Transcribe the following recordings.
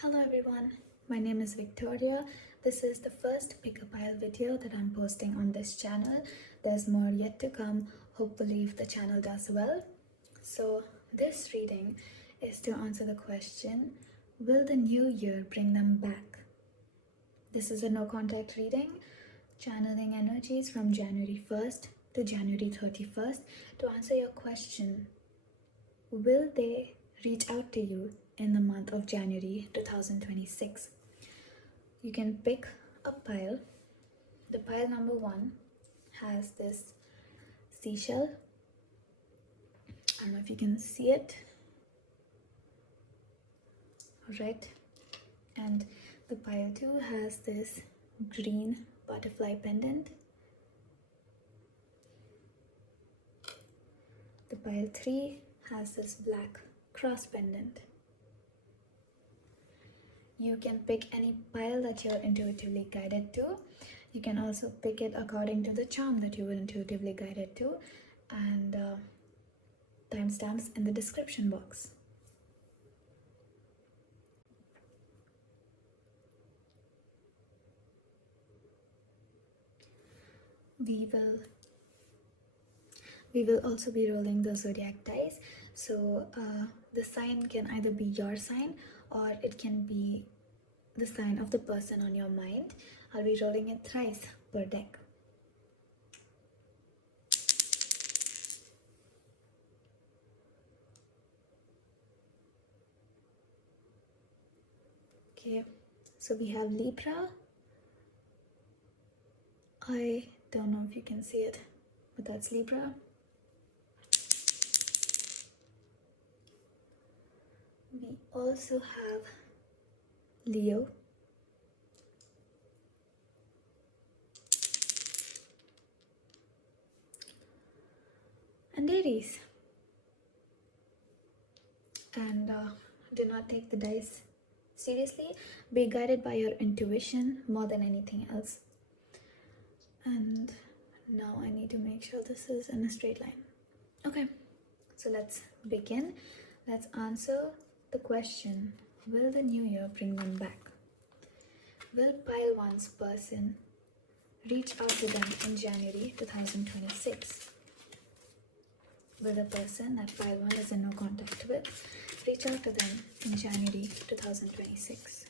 Hello everyone, my name is Victoria. This is the first pick a pile video that I'm posting on this channel. There's more yet to come, hopefully if the channel does well. So this reading is to answer the question, will the new year bring them back? This is a no contact reading, channeling energies from January 1st to January 31st to answer your question. Will they reach out to you in the month of January 2026? You can pick a pile. The pile number 1 has this seashell. I don't know if you can see it. Right. And the pile 2 has this green butterfly pendant. The pile 3 has this black cross pendant. You can pick any pile that you're intuitively guided to. You can also pick it according to the charm that you were intuitively guided to, and timestamps in the description box. We will also be rolling the zodiac dice. So the sign can either be your sign or it can be the sign of the person on your mind. I'll be rolling it thrice per deck. Okay, so we have Libra. I don't know if you can see it, but that's Libra. We also have Leo. And Aries. And do not take the dice seriously. Be guided by your intuition more than anything else. And now I need to make sure this is in a straight line. Okay, so let's begin. Let's answer the question, will the new year bring them back? Will pile 1's person reach out to them in January 2026? Will the person that pile 1 is in no contact with reach out to them in January 2026?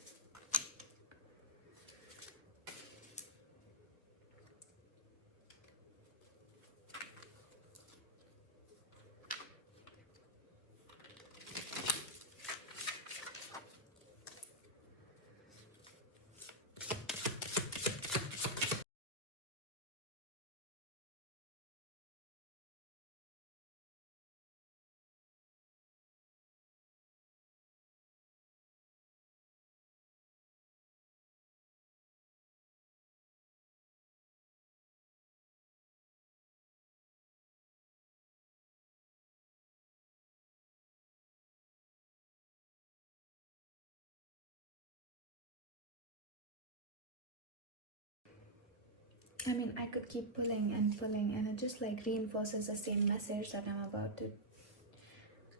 I mean, I could keep pulling and it just like reinforces the same message that I'm about to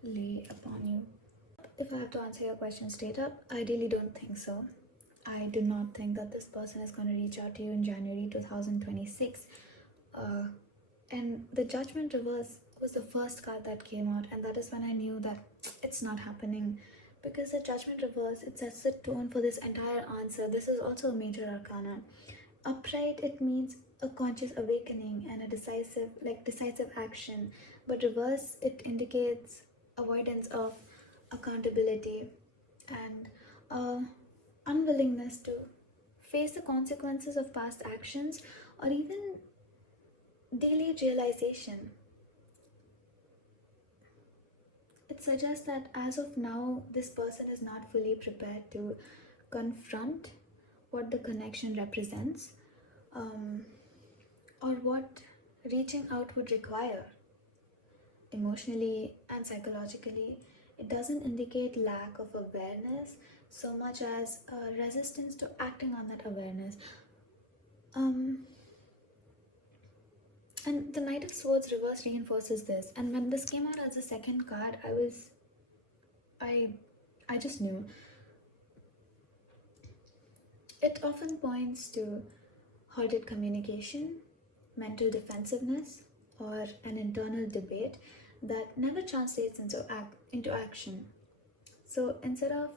lay upon you. If I have to answer your question straight up, I really don't think so. I do not think that this person is going to reach out to you in January 2026. And the Judgment Reverse was the first card that came out, and that is when I knew that it's not happening. Because the Judgment Reverse, it sets the tone for this entire answer. This is also a major arcana. Upright, it means a conscious awakening and a decisive action. But reverse, it indicates avoidance of accountability and unwillingness to face the consequences of past actions, or even delayed realization. It suggests that as of now, this person is not fully prepared to confront what the connection represents, or what reaching out would require emotionally and psychologically. It doesn't indicate lack of awareness so much as resistance to acting on that awareness. And the Knight of Swords reverse reinforces this. And when this came out as a second card, I just knew It often points to halted communication, mental defensiveness, or an internal debate that never translates into action. So instead of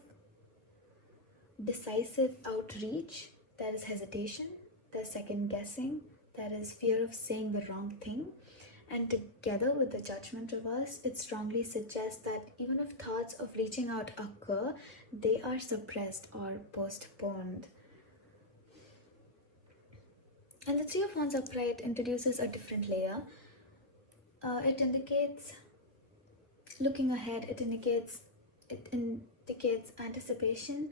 decisive outreach, there is hesitation, there's second guessing, there is fear of saying the wrong thing. And together with the judgment reverse, it strongly suggests that even if thoughts of reaching out occur, they are suppressed or postponed. And the Three of Wands upright introduces a different layer. It indicates looking ahead. It indicates anticipation.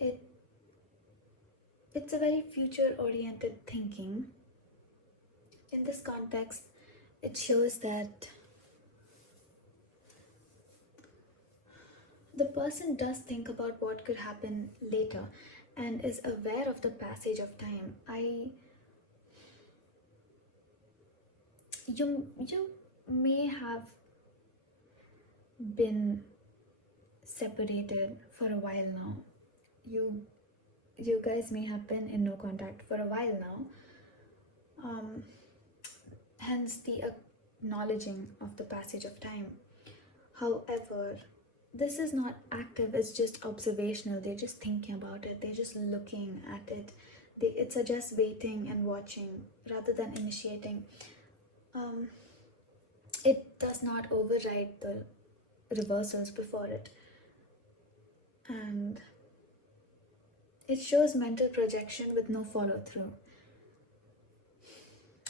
It's a very future-oriented thinking. In this context, it shows that the person does think about what could happen later and is aware of the passage of time. You may have been separated for a while now. You guys may have been in no contact for a while now. Hence the acknowledging of the passage of time. However, this is not active, it's just observational. They're just thinking about it, they're just looking at it. It suggests waiting and watching rather than initiating. It does not override the reversals before it. And it shows mental projection with no follow through.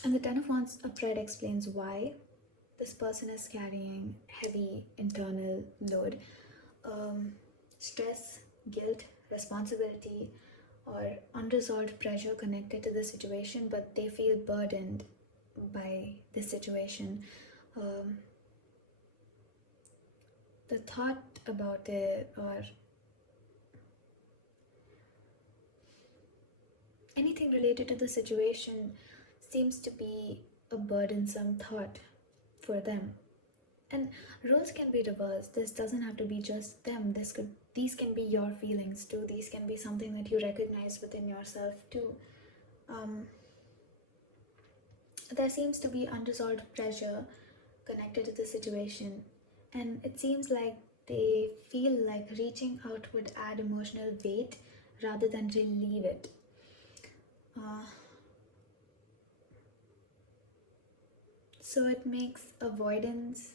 And the Ten of Wands upright explains why this person is carrying heavy internal load. Stress, guilt, responsibility, or unresolved pressure connected to the situation, but they feel burdened by this situation. The thought about it or anything related to the situation seems to be a burdensome thought for them. And roles can be reversed. This doesn't have to be just them. These can be your feelings too. These can be something that you recognize within yourself too. There seems to be unresolved pressure connected to the situation, and it seems like they feel like reaching out would add emotional weight rather than relieve it. So it makes avoidance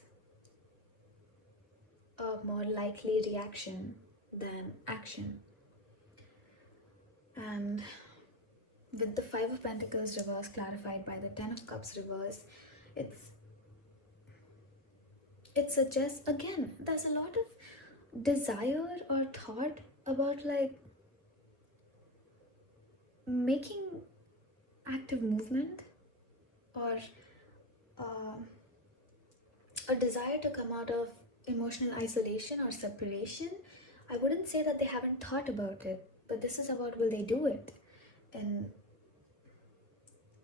a more likely reaction than action. And with the Five of Pentacles reverse clarified by the Ten of Cups reverse, it suggests, again, there's a lot of desire or thought about like making active movement or a desire to come out of emotional isolation or separation. I wouldn't say that they haven't thought about it, but this is about will they do it. And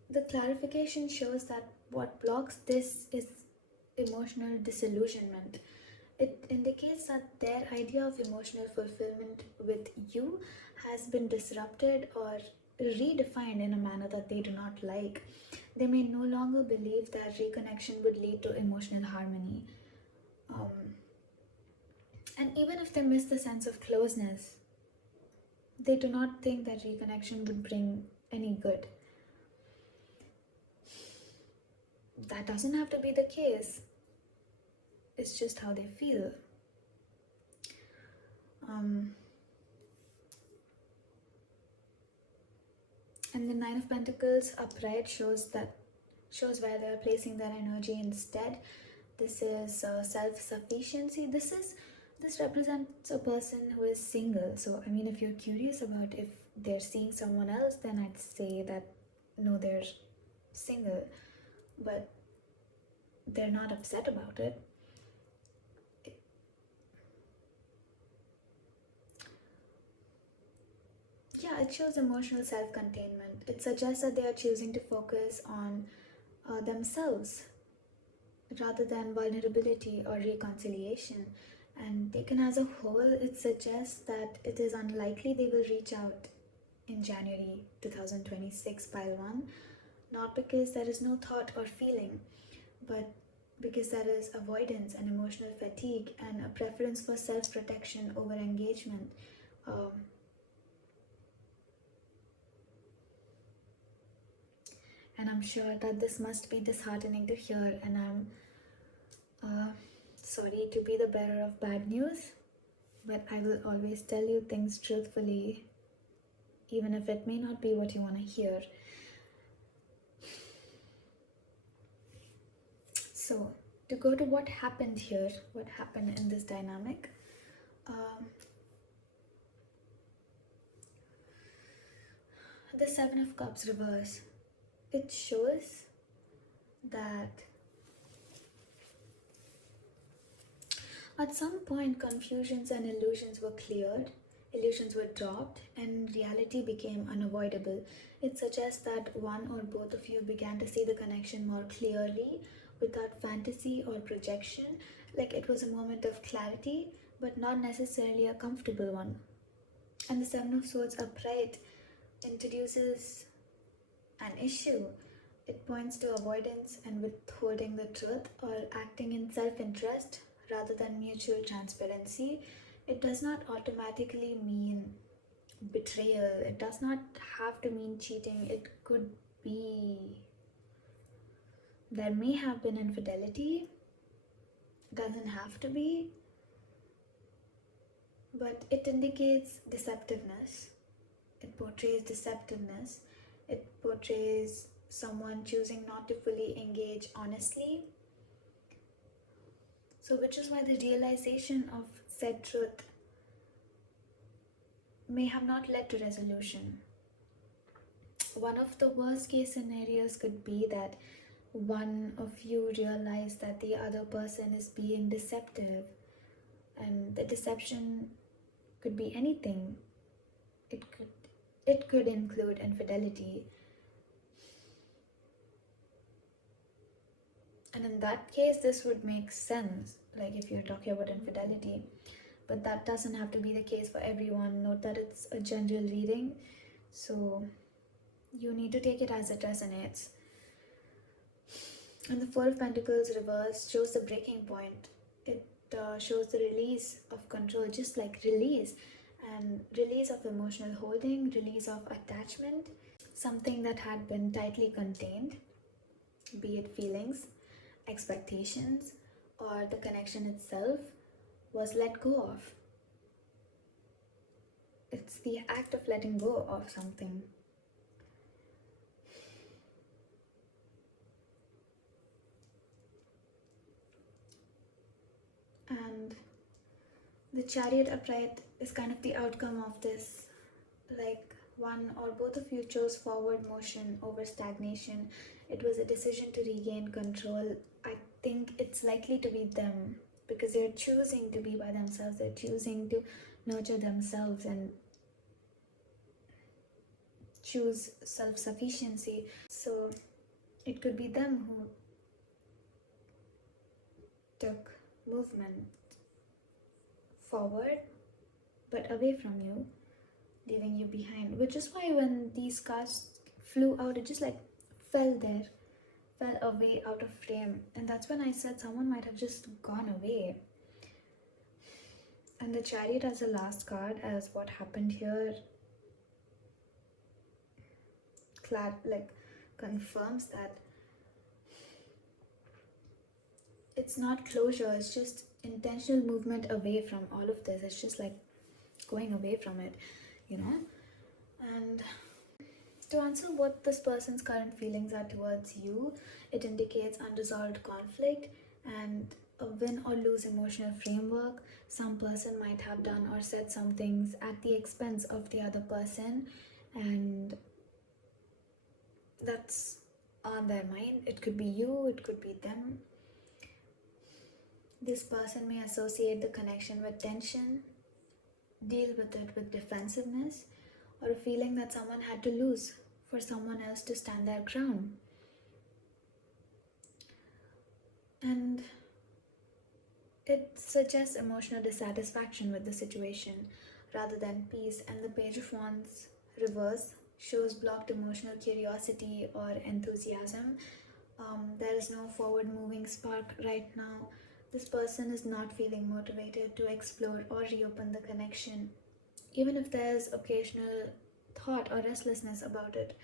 the clarification shows that what blocks this is emotional disillusionment. It indicates that their idea of emotional fulfillment with you has been disrupted or redefined in a manner that they do not like. They may no longer believe that reconnection would lead to emotional harmony. And even if they miss the sense of closeness, they do not think that reconnection would bring any good. That doesn't have to be the case. It's just how they feel. And the Nine of Pentacles upright shows where they're placing their energy instead. This is self-sufficiency. This represents a person who is single. So I mean, if you're curious about if they're seeing someone else, then I'd say that no, they're single, but they're not upset about it. Yeah, it shows emotional self-containment. It suggests that they are choosing to focus on themselves rather than vulnerability or reconciliation. And taken as a whole, it suggests that it is unlikely they will reach out in January 2026, pile 1, not because there is no thought or feeling, but because there is avoidance and emotional fatigue and a preference for self-protection over engagement. Um, and I'm sure that this must be disheartening to hear, and I'm sorry to be the bearer of bad news, but I will always tell you things truthfully, even if it may not be what you want to hear. So, to go to what happened here, what happened in this dynamic, the Seven of Cups reverse, it shows that at some point confusions and illusions were cleared, illusions were dropped, and reality became unavoidable. It suggests that one or both of you began to see the connection more clearly without fantasy or projection, like it was a moment of clarity, but not necessarily a comfortable one. And the Seven of Swords upright introduces an issue. It points to avoidance and withholding the truth, or acting in self-interest rather than mutual transparency. It does not automatically mean betrayal. It does not have to mean cheating. It could be, there may have been infidelity. Doesn't have to be, but it indicates deceptiveness. It portrays deceptiveness. It portrays someone choosing not to fully engage honestly. So, which is why the realization of said truth may have not led to resolution. One of the worst case scenarios could be that one of you realize that the other person is being deceptive, and the deception could be anything. It could include infidelity. And in that case, this would make sense, like if you're talking about infidelity. But that doesn't have to be the case for everyone. Note that it's a general reading, so you need to take it as it resonates. And the Four of Pentacles reverse shows the breaking point. It shows the release of control, just like release. And release of emotional holding, release of attachment, something that had been tightly contained, be it feelings, expectations, or the connection itself, was let go of. It's the act of letting go of something. And the Chariot upright is kind of the outcome of this. Like one or both of you chose forward motion over stagnation. It was a decision to regain control. I think it's likely to be them, because they're choosing to be by themselves. They're choosing to nurture themselves and choose self-sufficiency. So it could be them who took movement forward but away from you, leaving you behind. Which is why when these cards flew out, it just like fell there, fell away out of frame. And that's when I said someone might have just gone away. And the Chariot as the last card, as what happened here, confirms that it's not closure, it's just intentional movement away from all of this. It's just like going away from it, you know. And to answer what this person's current feelings are towards you, it indicates unresolved conflict and a win or lose emotional framework. Some person might have done or said some things at the expense of the other person, and that's on their mind. It could be you, it could be them. This person may associate the connection with tension, deal with it with defensiveness, or a feeling that someone had to lose for someone else to stand their ground. And it suggests emotional dissatisfaction with the situation rather than peace. And the Page of Wands reverse shows blocked emotional curiosity or enthusiasm. There is no forward moving spark right now. This person is not feeling motivated to explore or reopen the connection, even if there's occasional thought or restlessness about it.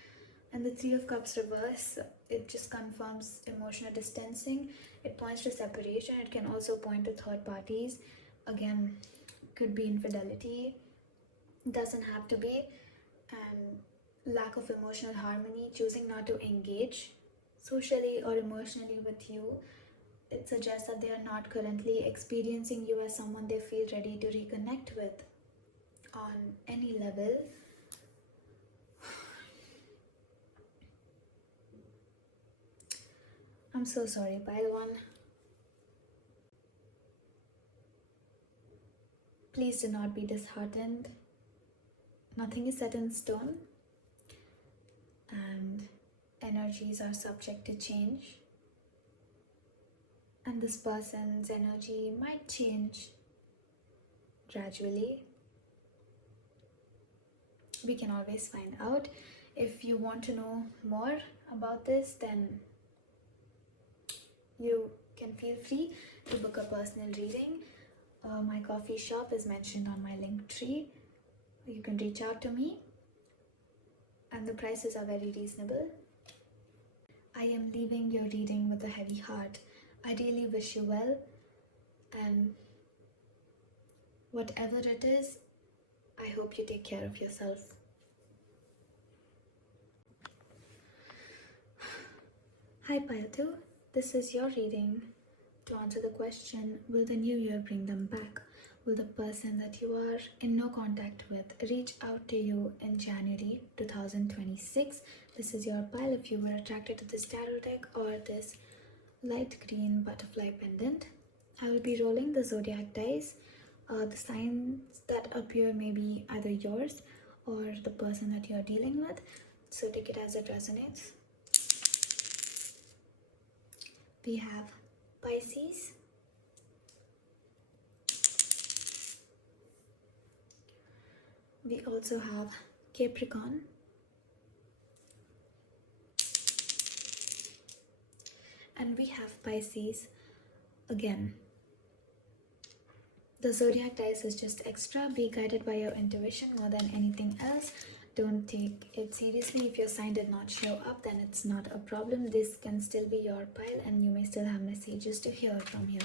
And the Three of Cups reverse, it just confirms emotional distancing. It points to separation. It can also point to third parties. Again, could be infidelity, doesn't have to be. And lack of emotional harmony, choosing not to engage socially or emotionally with you. It suggests that they are not currently experiencing you as someone they feel ready to reconnect with on any level. I'm so sorry, pile one. Please do not be disheartened. Nothing is set in stone, and energies are subject to change. And this person's energy might change gradually. We can always find out. If you want to know more about this, then you can feel free to book a personal reading. My coffee shop is mentioned on my link tree. You can reach out to me, and the prices are very reasonable. I am leaving your reading with a heavy heart. I really wish you well, and whatever it is, I hope you take care of yourself. Hi Pile 2, this is your reading. To answer the question, will the new year bring them back? Will the person that you are in no contact with reach out to you in January 2026? This is your pile if you were attracted to this tarot deck or this light green butterfly pendant. I will be rolling the zodiac dice. The signs that appear may be either yours or the person that you are dealing with, so take it as it resonates. We have Pisces, we also have Capricorn, and we have Pisces again. The zodiac dice is just extra. Be guided by your intuition more than anything else. Don't take it seriously. If your sign did not show up, then it's not a problem. This can still be your pile and you may still have messages to hear from here.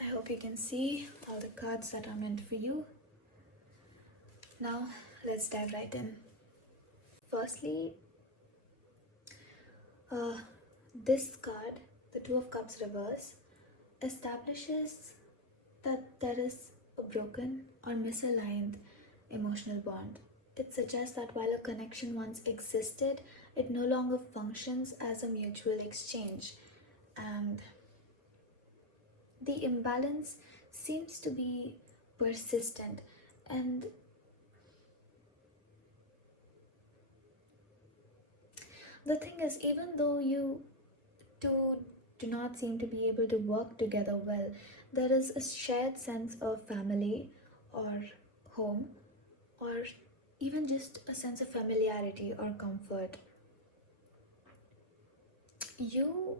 I hope you can see all the cards that are meant for you. Now, let's dive right in. Firstly, this card, the Two of Cups reverse, establishes that there is a broken or misaligned emotional bond. It suggests that while a connection once existed, it no longer functions as a mutual exchange, and the imbalance seems to be persistent. And the thing is, even though you two do not seem to be able to work together well, there is a shared sense of family or home, or even just a sense of familiarity or comfort. You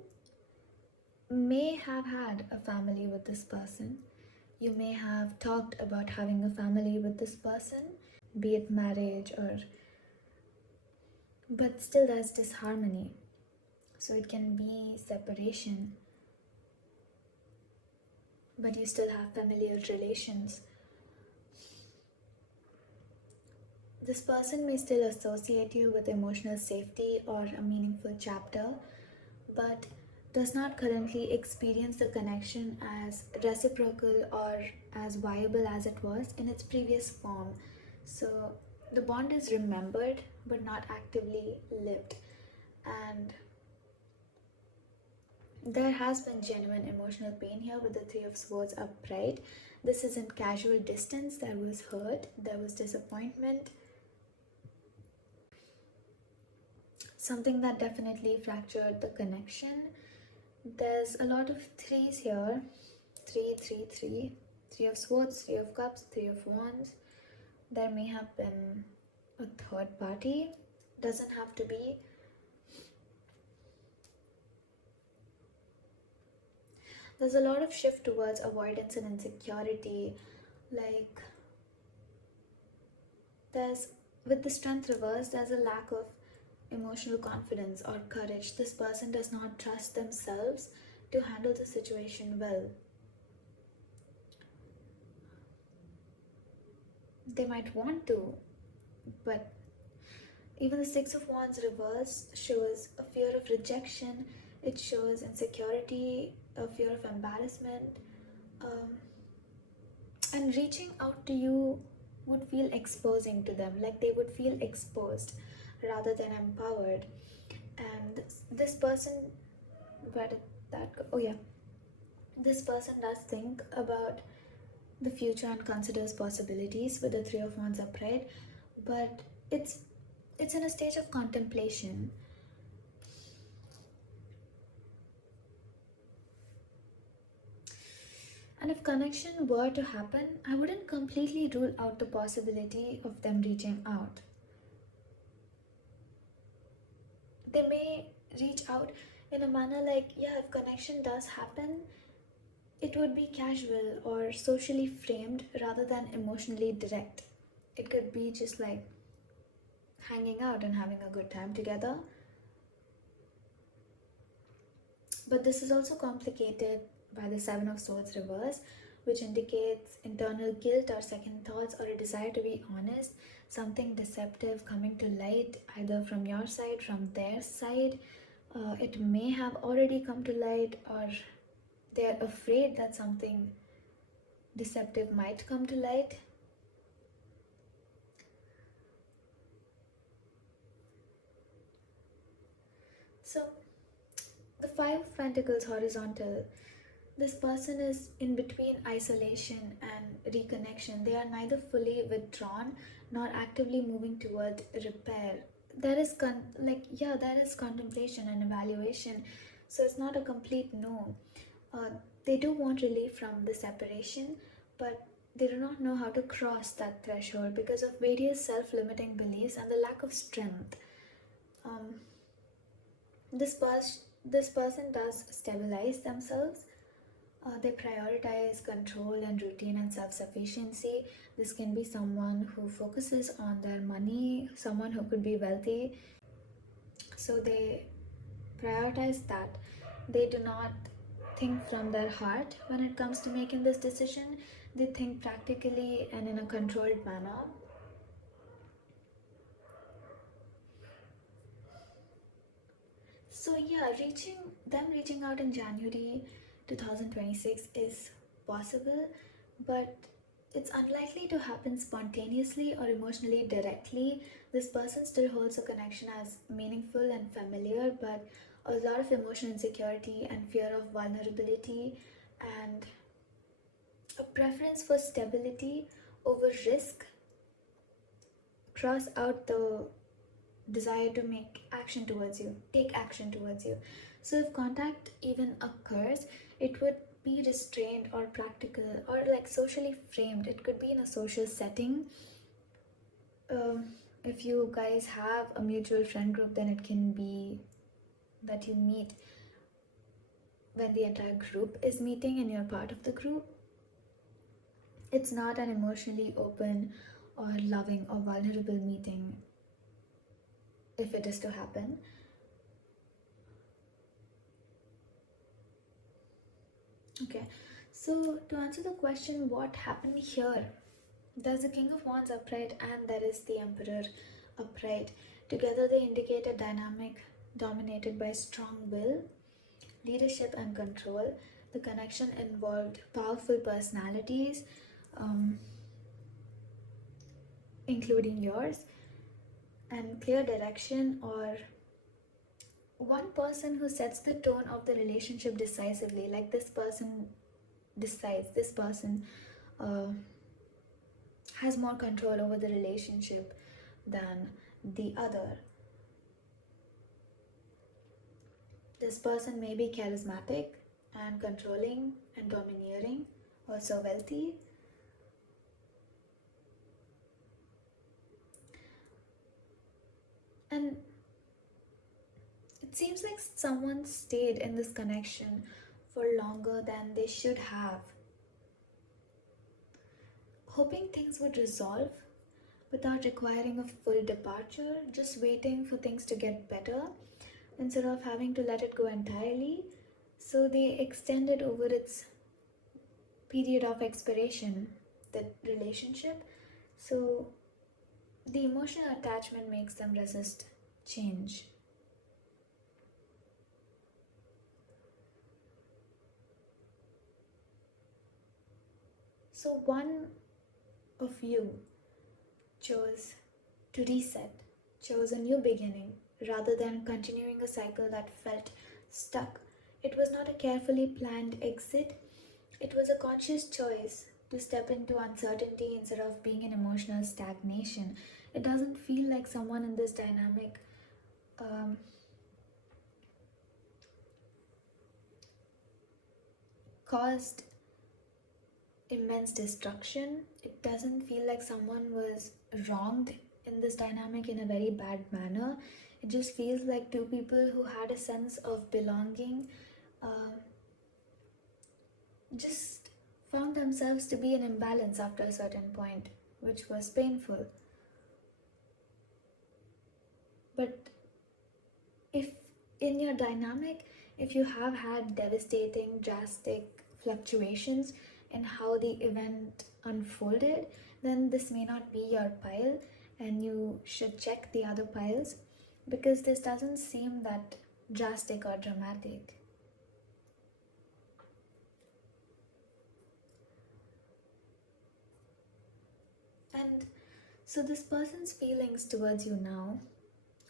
may have had a family with this person. You may have talked about having a family with this person, be it marriage or, but still there's disharmony. So it can be separation, but you still have familial relations. This person may still associate you with emotional safety or a meaningful chapter, but does not currently experience the connection as reciprocal or as viable as it was in its previous form. So the bond is remembered but not actively lived. And There has been genuine emotional pain here with the Three of Swords upright. This isn't casual distance. There was hurt, there was disappointment, something that definitely fractured the connection. There's a lot of threes here. Three, three, three. Three of Swords, Three of Cups, Three of Wands. There may have been a third party. Doesn't have to be. There's a lot of shift towards avoidance and insecurity. Like, there's, with the Strength reverse, there's a lack of emotional confidence or courage. This person does not trust themselves to handle the situation well. They might want to, but even the Six of Wands reverse shows a fear of rejection. It shows insecurity, a fear of embarrassment, and reaching out to you would feel exposing to them. Like, they would feel exposed rather than empowered. And this person, where did that go? Oh yeah, this person does think about the future and considers possibilities with the Three of Wands upright, but it's in a stage of contemplation. And if connection were to happen, I wouldn't completely rule out the possibility of them reaching out. They may reach out in a manner like, yeah, if connection does happen, it would be casual or socially framed rather than emotionally direct. It could be just like hanging out and having a good time together. But this is also complicated by the Seven of Swords reverse, which indicates internal guilt or second thoughts or a desire to be honest, something deceptive coming to light either from your side, from their side. It may have already come to light, or they're afraid that something deceptive might come to light. So, the Five of Pentacles horizontal, this person is in between isolation and reconnection. They are neither fully withdrawn nor actively moving toward repair. There is there is contemplation and evaluation, so it's not a complete no. They do want relief from the separation, but they do not know how to cross that threshold because of various self-limiting beliefs and the lack of strength. Um, this person does stabilize themselves. They prioritize control and routine and self-sufficiency. This can be someone who focuses on their money, someone who could be wealthy. So they prioritize that. They do not think from their heart when it comes to making this decision. They think practically and in a controlled manner. So yeah, reaching out in January 2026 is possible, but it's unlikely to happen spontaneously or emotionally directly. This person still holds a connection as meaningful and familiar, but a lot of emotional insecurity and fear of vulnerability and a preference for stability over risk cross out the desire to take action towards you. So if contact even occurs, it would be restrained or practical or like socially framed. It could be in a social setting. If you guys have a mutual friend group, then it can be that you meet when the entire group is meeting and you're part of the group. It's not an emotionally open or loving or vulnerable meeting if it is to happen. Okay, so to answer the question, what happened here? There's the King of Wands upright and there is the Emperor upright. Together, they indicate a dynamic dominated by strong will, leadership, and control. The connection involved powerful personalities, including yours, and clear direction or one person who sets the tone of the relationship decisively, like this person decides, this person uh, has more control over the relationship than the other. This person may be charismatic and controlling and domineering, also wealthy. And it seems like someone stayed in this connection for longer than they should have, hoping things would resolve without requiring a full departure, just waiting for things to get better instead of having to let it go entirely. So they extended over its period of expiration, the relationship. So the emotional attachment makes them resist change. So one of you chose to reset, chose a new beginning rather than continuing a cycle that felt stuck. It was not a carefully planned exit, it was a conscious choice to step into uncertainty instead of being in emotional stagnation. It doesn't feel like someone in this dynamic um, caused immense destruction. It doesn't feel like someone was wronged in this dynamic in a very bad manner. It just feels like two people who had a sense of belonging just found themselves to be in imbalance after a certain point, which was painful. But if in your dynamic, if you have had devastating, drastic fluctuations in how the event unfolded, then this may not be your pile, and you should check the other piles because this doesn't seem that drastic or dramatic. And so, this person's feelings towards you now,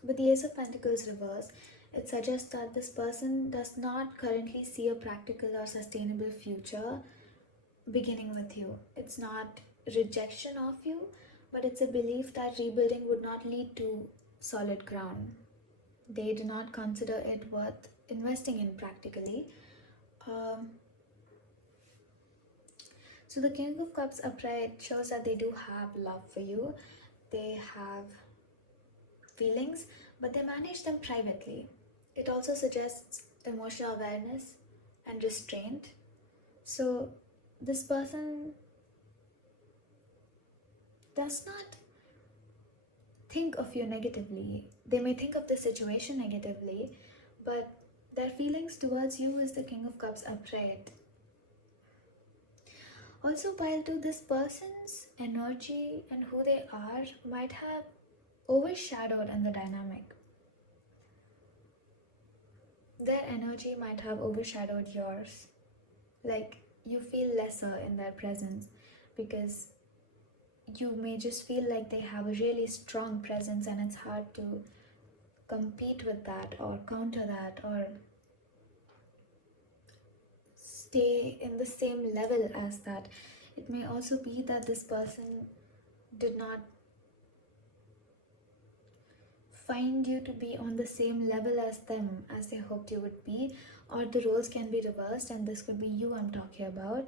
with the Ace of Pentacles reverse, it suggests that this person does not currently see a practical or sustainable future beginning with you. It's not rejection of you, but it's a belief that rebuilding would not lead to solid ground. They do not consider it worth investing in practically. Um, so the King of Cups upright shows that they do have love for you. They have feelings, but they manage them privately. It also suggests emotional awareness and restraint. So this person does not think of you negatively. They may think of the situation negatively, but their feelings towards you is the King of Cups upright. Also, pile 2, this person's energy and who they are might have overshadowed in the dynamic. Their energy might have overshadowed yours. Like you feel lesser in their presence because you may just feel like they have a really strong presence and it's hard to compete with that or counter that or stay in the same level as that. It may also be that this person did not find you to be on the same level as them as they hoped you would be, or the roles can be reversed and this could be you I'm talking about.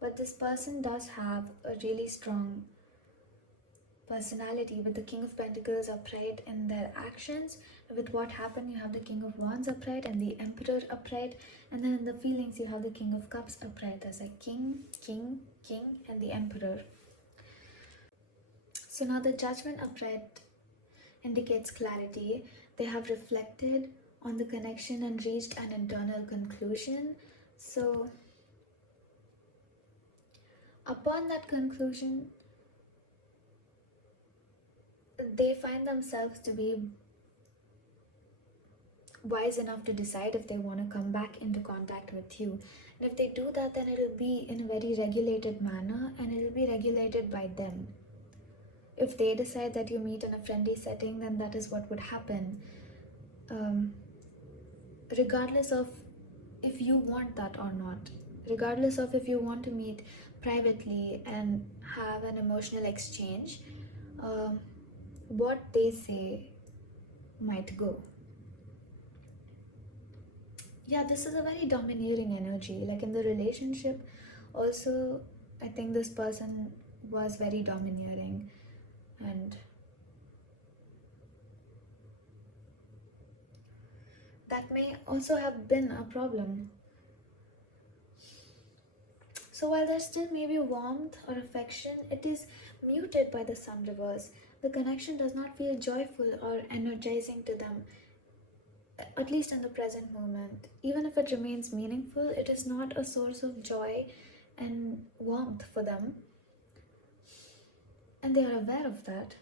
But this person does have a really strong personality with the King of Pentacles upright in their actions. With what happened, you have the King of Wands upright and the Emperor upright, and then in the feelings you have the King of Cups upright. There's a king, king, king, and the Emperor. So now the Judgment upright indicates clarity. They have reflected on the connection and reached an internal conclusion. So upon that conclusion, they find themselves to be wise enough to decide if they want to come back into contact with you. And if they do that, then it'll be in a very regulated manner and it'll be regulated by them. if they decide that you meet in a friendly setting, then that is what would happen. Um, Regardless of if you want that or not, regardless of if you want to meet privately and have an emotional exchange, um, what they say might go. Yeah, this is a very domineering energy. Like in the relationship, also, I think this person was very domineering, and that may also have been a problem. So while there still may be warmth or affection, it is muted by the sun reverse. The connection does not feel joyful or energizing to them, at least in the present moment. Even if it remains meaningful, it is not a source of joy and warmth for them, and they are aware of that,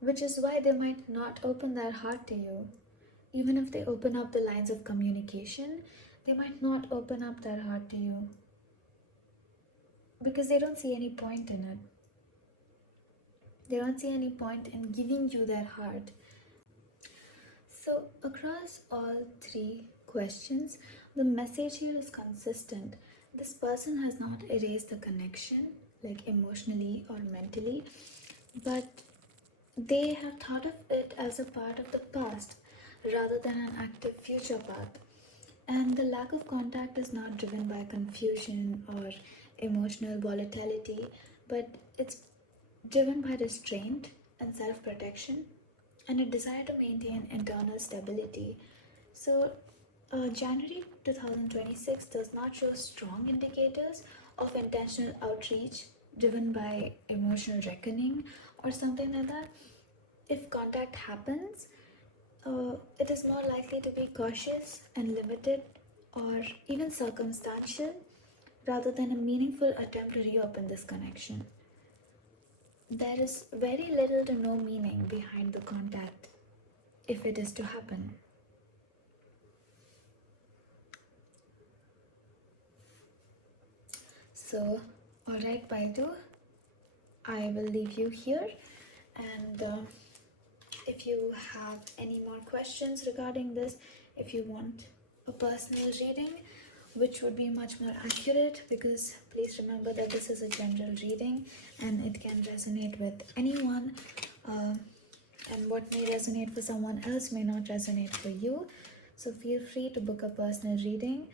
which is why they might not open their heart to you. Even if they open up the lines of communication, they might not open up their heart to you because they don't see any point in it. They don't see any point in giving you their heart. So, across all three questions, the message here is consistent. This person has not erased the connection, like emotionally or mentally, but they have thought of it as a part of the past rather than an active future path. And the lack of contact is not driven by confusion or emotional volatility, but it's driven by restraint and self protection and a desire to maintain internal stability. So, January 2026 does not show strong indicators of intentional outreach driven by emotional reckoning or something like that. If contact happens, it is more likely to be cautious and limited or even circumstantial rather than a meaningful attempt to reopen this connection. There is very little to no meaning behind the contact if it is to happen. So, alright, Baidu, I will leave you here, and if you have any more questions regarding this, if you want a personal reading, which would be much more accurate, because please remember that this is a general reading and it can resonate with anyone, and what may resonate for someone else may not resonate for you. So feel free to book a personal reading.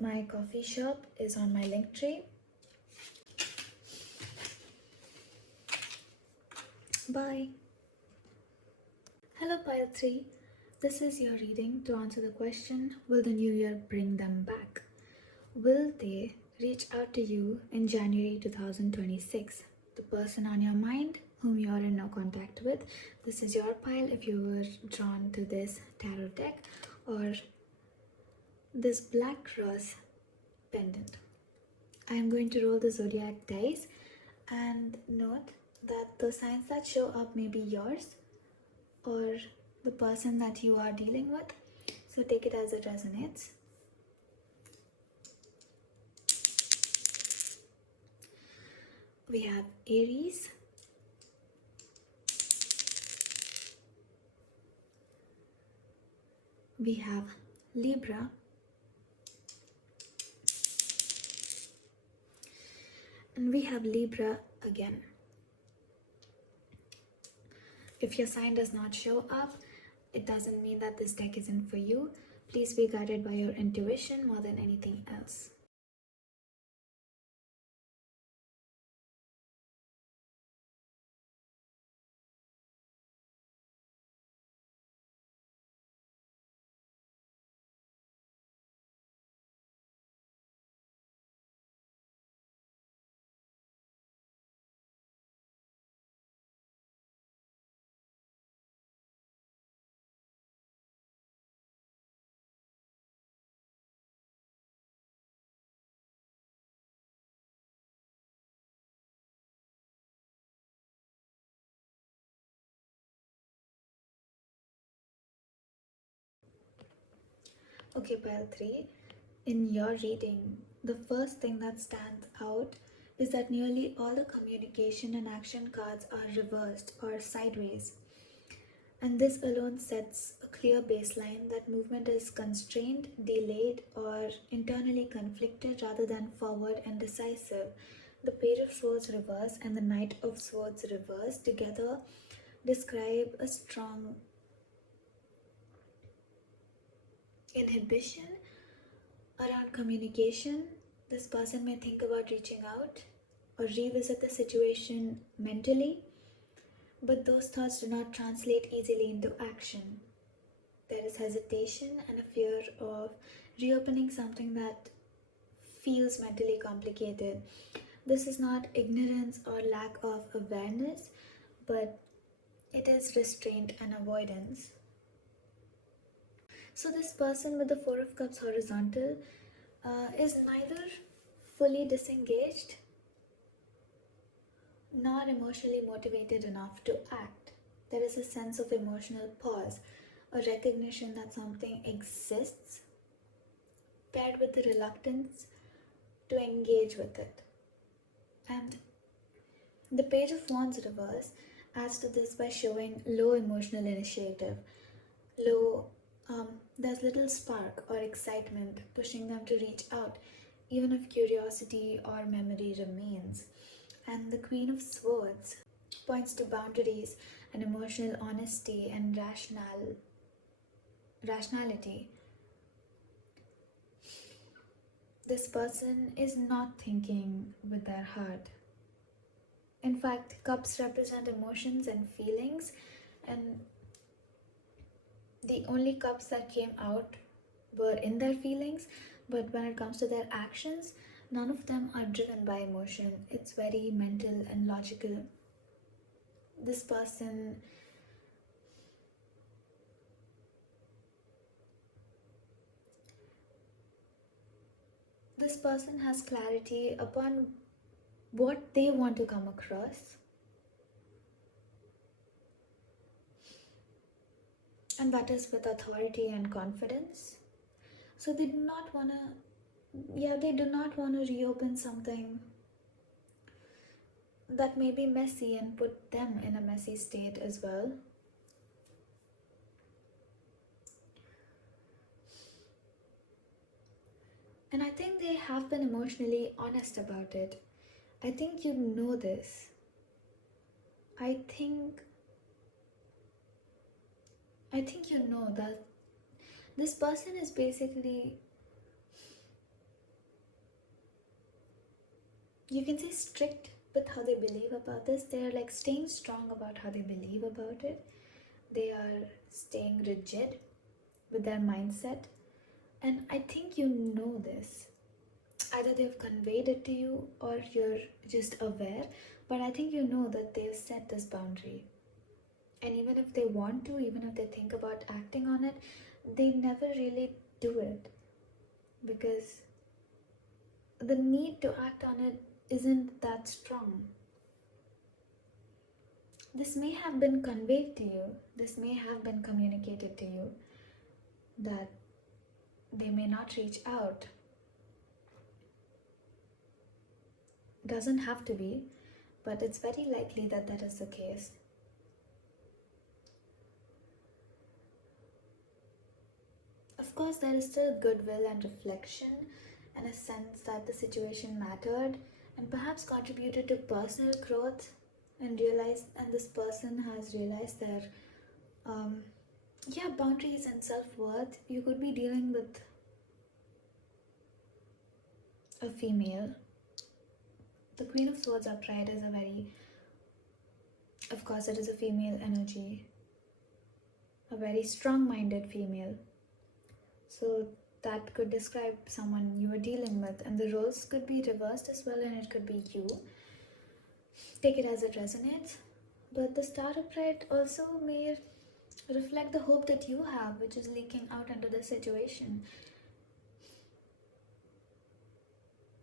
My coffee shop is on my link tree. Bye. Hello, Pile 3. This is your reading to answer the question, will the new year bring them back? Will they reach out to you in January 2026? The person on your mind whom you are in no contact with. This is your pile if you were drawn to this tarot deck or this black rose pendant. I am going to roll the zodiac dice and note that the signs that show up may be yours or the person that you are dealing with. So take it as it resonates. We have Aries, we have Libra, and we have Libra again. If your sign does not show up, it doesn't mean that this deck isn't for you. Please be guided by your intuition more than anything else. Okay, pile 3. In your reading, the first thing that stands out is that nearly all the communication and action cards are reversed or sideways. And this alone sets a clear baseline that movement is constrained, delayed, or internally conflicted rather than forward and decisive. The Page of Swords reverse and the Knight of Swords reverse together describe a strong inhibition around communication. This person may think about reaching out or revisit the situation mentally, but those thoughts do not translate easily into action. There is hesitation and a fear of reopening something that feels mentally complicated. This is not ignorance or lack of awareness, but it is restraint and avoidance. So, this person with the Four of Cups horizontal is neither fully disengaged nor emotionally motivated enough to act. There is a sense of emotional pause, a recognition that something exists, paired with the reluctance to engage with it. And the Page of Wands reverse adds to this by showing low emotional initiative. There's little spark or excitement pushing them to reach out, even if curiosity or memory remains. And the Queen of Swords points to boundaries and emotional honesty and rationality. This person is not thinking with their heart. In fact, cups represent emotions and feelings, and the only cups that came out were in their feelings, but when it comes to their actions, none of them are driven by emotion. It's very mental and logical. This person has clarity upon what they want to come across, and that is with authority and confidence. So they do not want to reopen something that may be messy and put them in a messy state as well. And I think they have been emotionally honest about it. I think you know this. I think you know that this person is basically, you can say, strict with how they believe about this. They are like staying strong about how they believe about it. They are staying rigid with their mindset. And I think you know this. Either they've conveyed it to you or you're just aware, but I think you know that they've set this boundary. And even if they want to, even if they think about acting on it, they never really do it, because the need to act on it isn't that strong. This may have been conveyed to you, this may have been communicated to you, that they may not reach out. Doesn't have to be, but it's very likely that that is the case. Of course, there is still goodwill and reflection and a sense that the situation mattered and perhaps contributed to personal growth, and this person has realized their boundaries and self-worth. You could be dealing with a female. The Queen of Swords upright is of course it is a female energy, a very strong-minded female. So that could describe someone you are dealing with, and the roles could be reversed as well, and it could be you. Take it as it resonates. But the Star upright also may reflect the hope that you have, which is leaking out into the situation,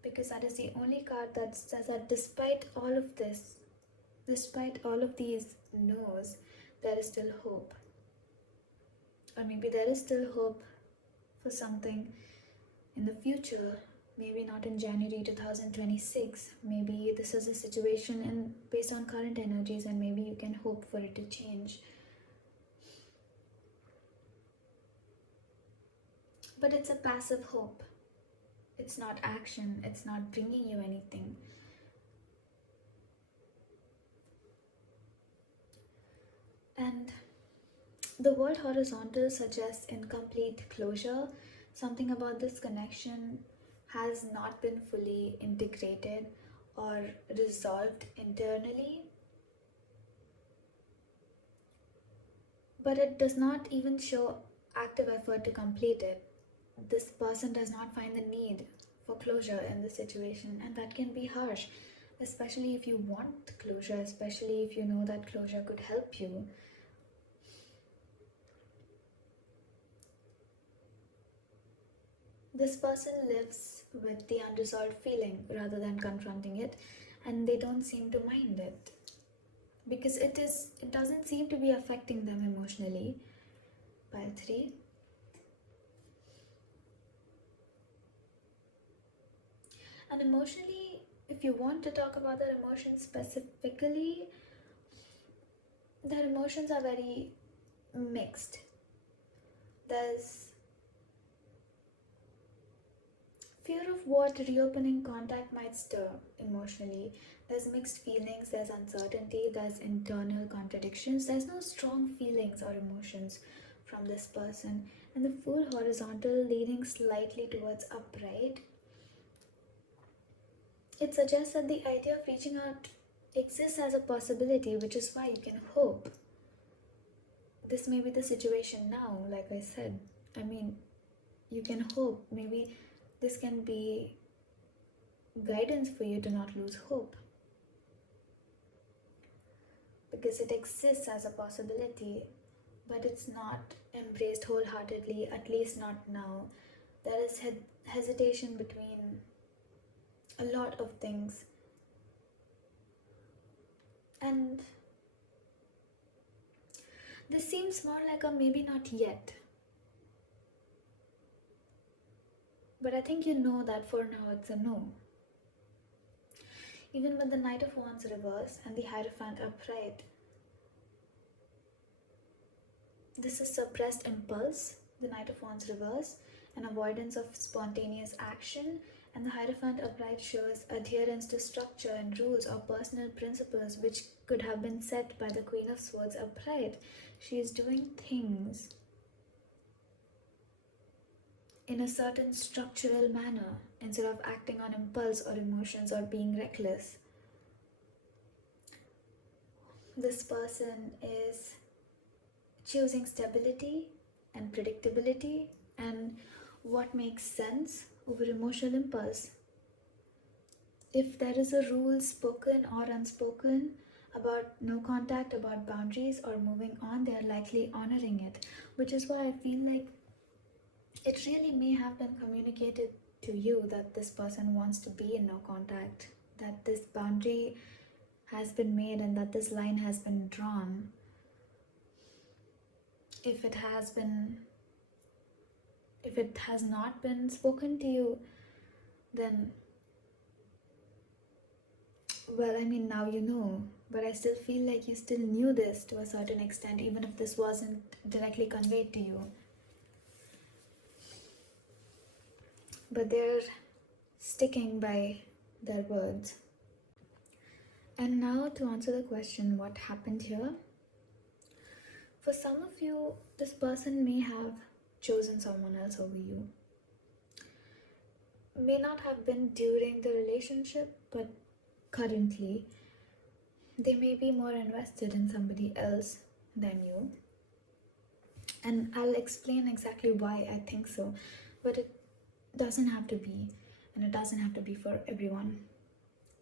because that is the only card that says that despite all of this, despite all of these no's, there is still hope. Or maybe there is still hope for something in the future maybe not in January 2026. Maybe this is a situation and based on current energies, and maybe you can hope for it to change. But it's a passive hope. It's not action. It's not bringing you anything. And the word horizontal suggests incomplete closure. Something about this connection has not been fully integrated or resolved internally. But it does not even show active effort to complete it. This person does not find the need for closure in the situation, and that can be harsh, especially if you want closure, especially if you know that closure could help you. This person lives with the unresolved feeling rather than confronting it, and they don't seem to mind it because it doesn't seem to be affecting them emotionally. Pile 3. And emotionally, if you want to talk about their emotions specifically, their emotions are very mixed. There's fear of what reopening contact might stir emotionally. There's mixed feelings, there's uncertainty, there's internal contradictions. There's no strong feelings or emotions from this person. And the full horizontal leaning slightly towards upright, it suggests that the idea of reaching out exists as a possibility, which is why you can hope. This may be the situation now, like I said. I mean, you can hope. Maybe this can be guidance for you to not lose hope, because it exists as a possibility, but it's not embraced wholeheartedly, at least not now. There is hesitation between a lot of things, and this seems more like a maybe not yet. But I think you know that for now it's a no. Even with the Knight of Wands reverse and the Hierophant upright, this is suppressed impulse, the Knight of Wands reverse, and avoidance of spontaneous action, and the Hierophant upright shows adherence to structure and rules or personal principles which could have been set by the Queen of Swords upright. She is doing things in a certain structural manner instead of acting on impulse or emotions or being reckless. This person is choosing stability and predictability and what makes sense over emotional impulse. If there is a rule, spoken or unspoken, about no contact, about boundaries or moving on, they are likely honoring it, which is why I feel like it really may have been communicated to you that this person wants to be in no contact, that this boundary has been made and that this line has been drawn. If it has not been spoken to you, then, well, I mean, now you know, but I still feel like you still knew this to a certain extent, even if this wasn't directly conveyed to you. But they're sticking by their words. And now to answer the question, what happened here? For some of you, this person may have chosen someone else over you. May not have been during the relationship, but currently, they may be more invested in somebody else than you. And I'll explain exactly why I think so, but it doesn't have to be, and it doesn't have to be for everyone.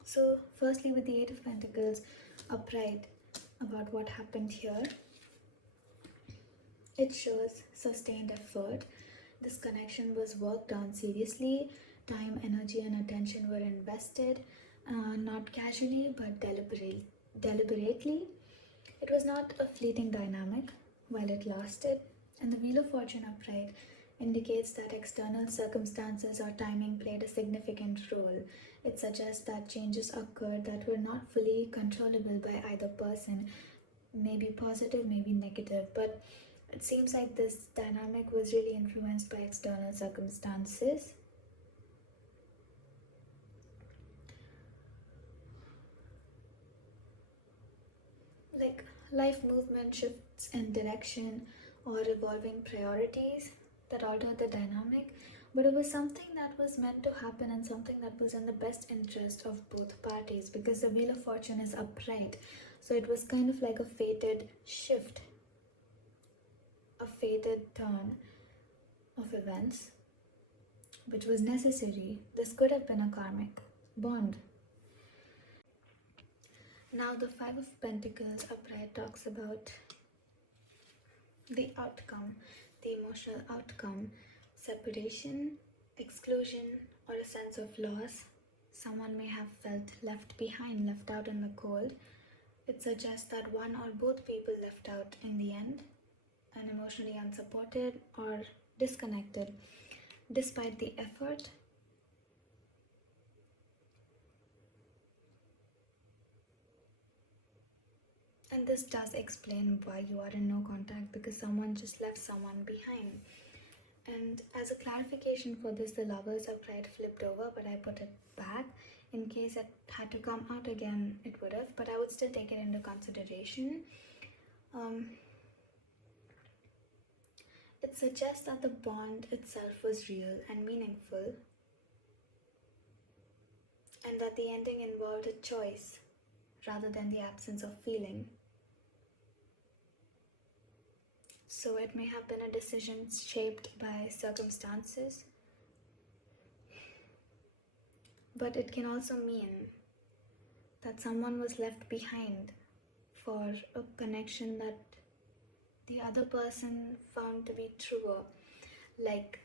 So firstly, with the Eight of Pentacles upright, about what happened here, it shows sustained effort. This connection was worked on seriously. Time, energy and attention were invested, not casually but deliberately. It was not a fleeting dynamic while it lasted. And the Wheel of Fortune upright, indicates that external circumstances or timing played a significant role. It suggests that changes occurred that were not fully controllable by either person, maybe positive, maybe negative, but it seems like this dynamic was really influenced by external circumstances. Like life movement shifts in direction or evolving priorities that alter the dynamic, but it was something that was meant to happen and something that was in the best interest of both parties because the Wheel of Fortune is upright. So it was kind of like a fated shift, a fated turn of events, which was necessary. This could have been a karmic bond. Now, the Five of Pentacles upright talks about the outcome, the emotional outcome, separation, exclusion, or a sense of loss. Someone may have felt left behind, left out in the cold. It suggests that one or both people left out in the end and emotionally unsupported or disconnected despite the effort. And this does explain why you are in no contact, because someone just left someone behind. And as a clarification for this, the Lovers upright flipped over, but I put it back. In case it had to come out again, it would have, but I would still take it into consideration. It suggests that the bond itself was real and meaningful, and that the ending involved a choice rather than the absence of feeling. So it may have been a decision shaped by circumstances, but it can also mean that someone was left behind for a connection that the other person found to be truer. Like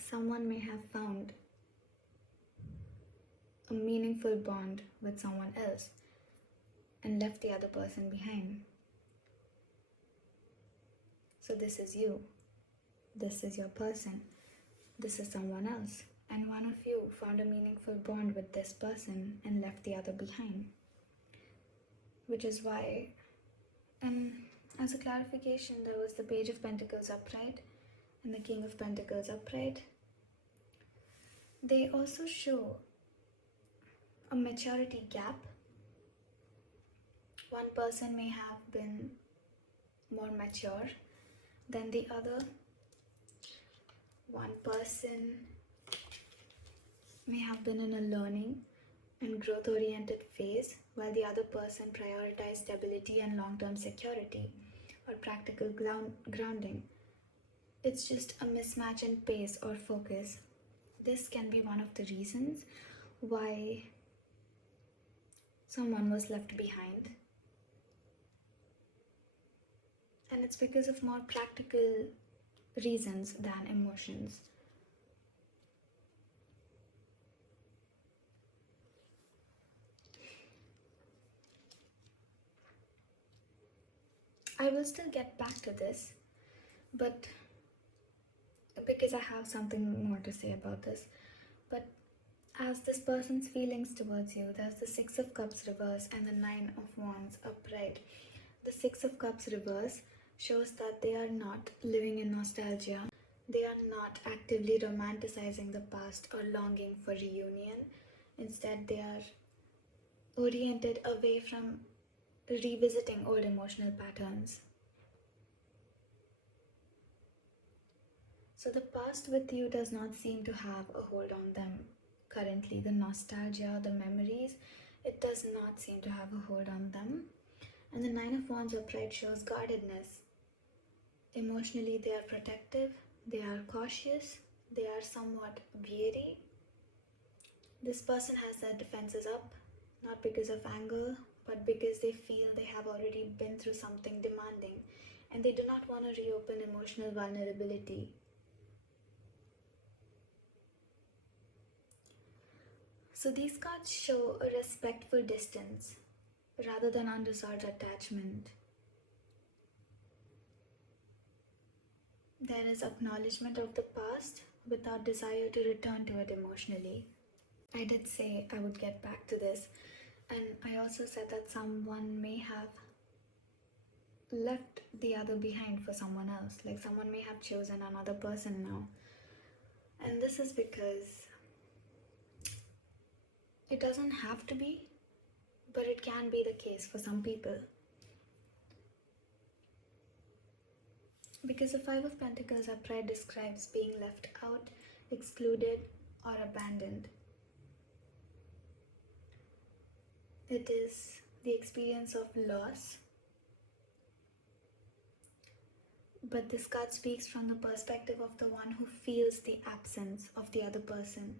someone may have found a meaningful bond with someone else and left the other person behind. So this is you, this is your person, this is someone else, and one of you found a meaningful bond with this person and left the other behind. Which is why, as a clarification, there was the Page of Pentacles upright and the King of Pentacles upright. They also show a maturity gap. One person may have been more mature than the other. One person may have been in a learning and growth-oriented phase, while the other person prioritized stability and long-term security or practical grounding. It's just a mismatch in pace or focus. This can be one of the reasons why someone was left behind. And it's because of more practical reasons than emotions. I will still get back to this, but because I have something more to say about this. But as this person's feelings towards you, there's the Six of Cups reverse and the Nine of Wands upright. The Six of Cups reverse shows that they are not living in nostalgia. They are not actively romanticizing the past or longing for reunion. Instead, they are oriented away from revisiting old emotional patterns. So the past with you does not seem to have a hold on them currently. The nostalgia, the memories, it does not seem to have a hold on them. And the Nine of Wands upright shows guardedness. Emotionally, they are protective, they are cautious, they are somewhat weary. This person has their defenses up, not because of anger, but because they feel they have already been through something demanding and they do not want to reopen emotional vulnerability. So these cards show a respectful distance rather than unresolved attachment. There is acknowledgement of the past without desire to return to it emotionally. I did say I would get back to this, and I also said that someone may have left the other behind for someone else, like someone may have chosen another person now. And this is because it doesn't have to be, but it can be the case for some people. Because the Five of Pentacles upright describes being left out, excluded, or abandoned. It is the experience of loss. But this card speaks from the perspective of the one who feels the absence of the other person.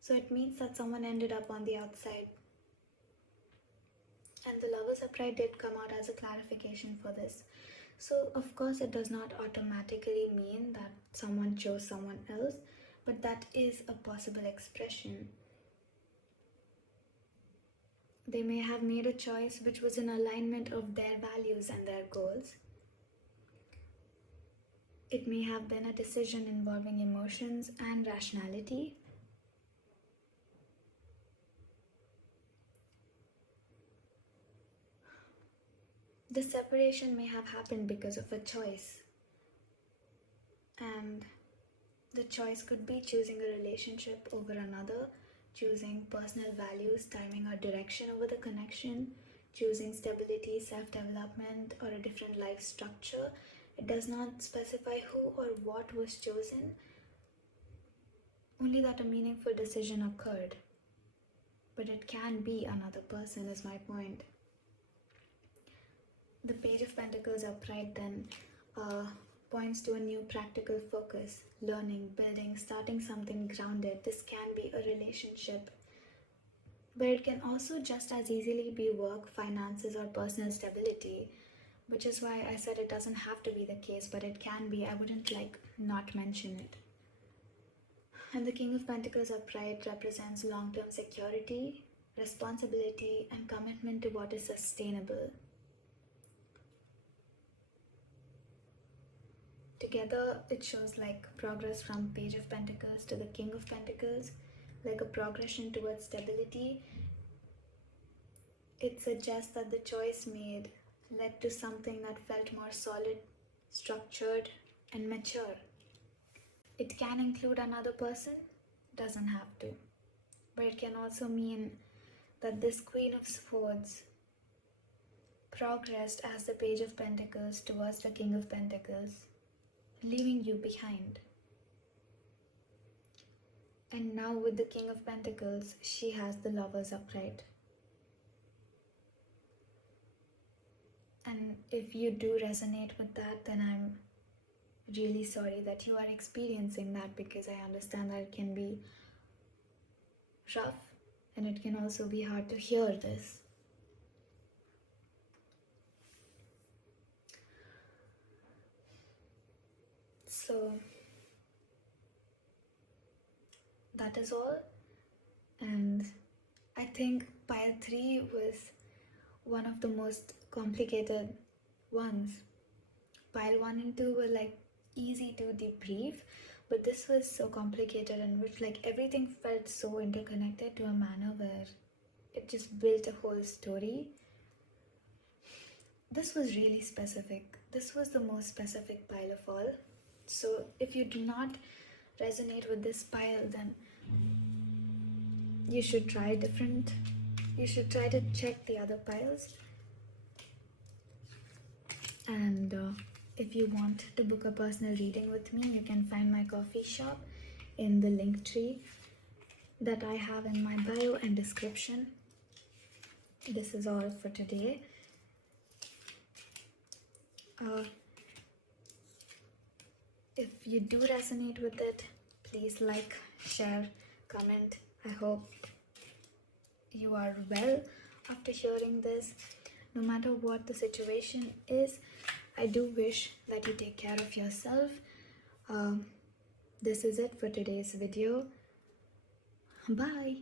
So it means that someone ended up on the outside. And the Lovers upright did come out as a clarification for this. So of course it does not automatically mean that someone chose someone else, but that is a possible expression. They may have made a choice which was in alignment of their values and their goals. It may have been a decision involving emotions and rationality. The separation may have happened because of a choice. And the choice could be choosing a relationship over another, choosing personal values, timing, or direction over the connection, choosing stability, self-development, or a different life structure. It does not specify who or what was chosen, only that a meaningful decision occurred. But it can be another person, is my point. The Page of Pentacles upright then points to a new practical focus, learning, building, starting something grounded. This can be a relationship, but it can also just as easily be work, finances, or personal stability, which is why I said it doesn't have to be the case, but it can be. I wouldn't not mention it. And the King of Pentacles upright represents long-term security, responsibility, and commitment to what is sustainable. Together, it shows like progress from Page of Pentacles to the King of Pentacles, like a progression towards stability. It suggests that the choice made led to something that felt more solid, structured, and mature. It can include another person, doesn't have to. But it can also mean that this Queen of Swords progressed as the Page of Pentacles towards the King of Pentacles, leaving you behind. And now with the King of Pentacles, she has the Lovers upright. And if you do resonate with that, then I'm really sorry that you are experiencing that, because I understand that it can be rough and it can also be hard to hear this. So that is all, and I think pile 3 was one of the most complicated ones. Pile 1 and 2 were like easy to debrief, but this was so complicated, in which like everything felt so interconnected to a manner where it just built a whole story. This was really specific. This was the most specific pile of all. So if you do not resonate with this pile, then you should try to check the other piles. And if you want to book a personal reading with me, you can find my coffee shop in the link tree that I have in my bio and description. This is all for today. If you do resonate with it, please like, share, comment. I hope you are well after hearing this. No matter what the situation is, I do wish that you take care of yourself. This is it for today's video. Bye.